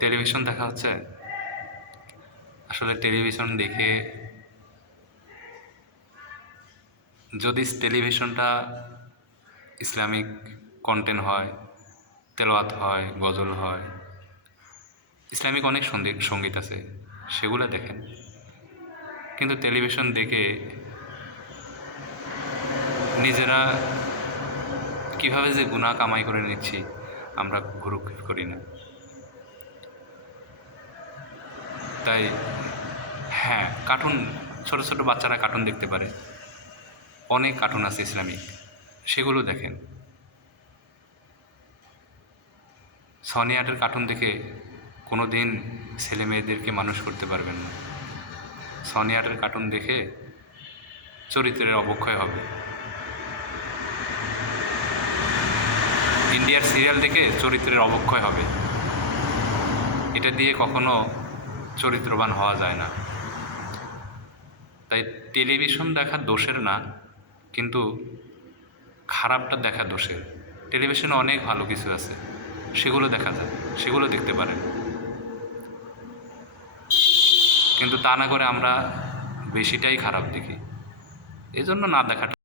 Television দেখা হচ্ছে। আসলে টেলিভিশন দেখে, যদি টেলিভিশনটা ইসলামিক কন্টেন্ট হয়, তেলাওয়াত হয়, গজল হয়, ইসলামিক অনেক সঙ্গীত আছে, সেগুলো দেখেন। কিন্তু টেলিভিশন দেখে নিজেরা কিভাবে যে গুনাহ কামাই করে নিচ্ছি আমরা ভ্রুক্ষেপ করি না। তাই হ্যাঁ, কার্টুন, ছোট ছোট বাচ্চারা কার্টুন দেখতে পারে, অনেক কার্টুন আছে ইসলামিক, সেগুলো দেখেন। সনি আর্টের কার্টুন দেখে কোনো দিন ছেলে মেয়েদেরকে মানুষ করতে পারবেন না। সনি আর্টের কার্টুন দেখে চরিত্রের অবক্ষয় হবে। ইন্ডিয়ার সিরিয়াল দেখে চরিত্রের অবক্ষয় হবে, এটা দিয়ে কখনো চরিত্রবান হওয়া যায় না। তাই টেলিভিশন দেখা দোষের না, কিন্তু খারাপটা দেখা দোষের। টেলিভিশনে অনেক ভালো কিছু আছে, সেগুলো দেখা যায়, সেগুলো দেখতে পারেন। কিন্তু তা না করে আমরা বেশিটাই খারাপ দেখি, এজন্য না দেখাটা